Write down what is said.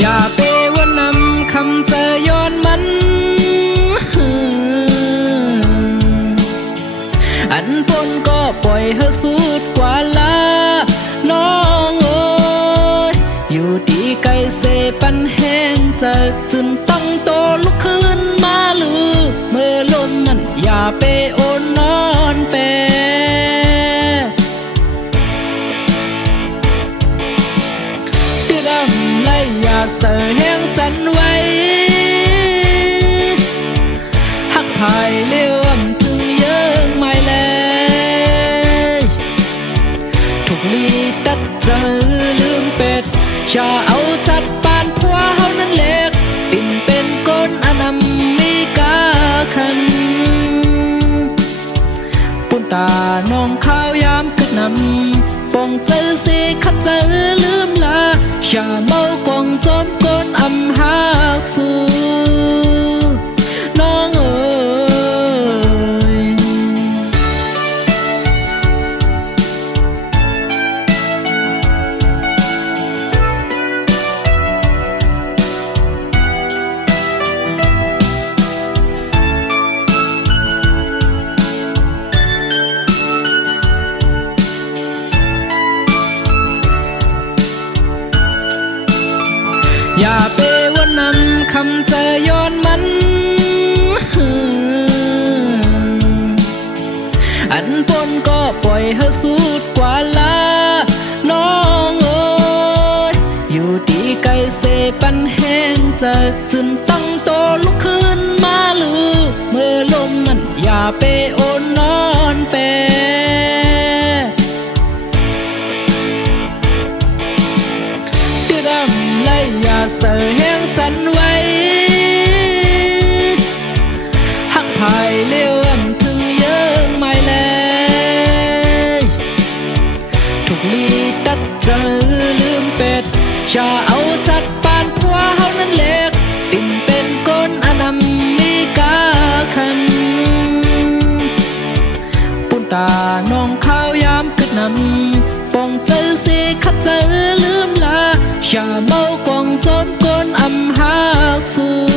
อย่าไปวนนำคำเจอย้อนมันอันปนก็ปล่อยเธอสุดกว่าลาน้องเอ้ยอยู่ดีไกลเสปันแห้งใจจึงต้องโตลุกขึ้นมาลือเมื่อลมนั้นอย่าไปโอนนอนแปรดื้อดำไล่อย่าเสือแห้งจันไว้หักภายเลี้ยวถึงเยิงไม่แลถูกลีตัดเจอลืมเป็ดอย่าเอาจัดปานผัวเฮานั้นเล็กปิ่นเป็นก้นอนำมีกาคันปุ่นตาน้องข้าวยามกึดนำปองเจอสิขัดเจอลืมลาอย่าเมากองจอมก้นอำหักสู่น้องเอ๋ยอย่าไปวนนำคำเจอย้อนมันอันปนก็ปล่อยเธอสุดกว่าลาน้องเอ้ยอยู่ดีไกลเสปันแห้งใจจึงตั้งโตลุกขึ้นมาลือเมื่อลมนั้นอย่าไปโอนนอนแปรอย่าเสือแห้งจันไว้หักภายเลี้ยวถึงเยิงไม่แลถูกลีตัดเจอลืมเป็ดอย่าเอาจัดปานผัวเฮานั้นเล็กปิ่นเป็นก้นอนำมีกาคันปุ่นตาน้องข้าวยามกึดนำปองเจอสิขัดเจอลืมลาอย่าเมากองจอมก้นอำหักสู่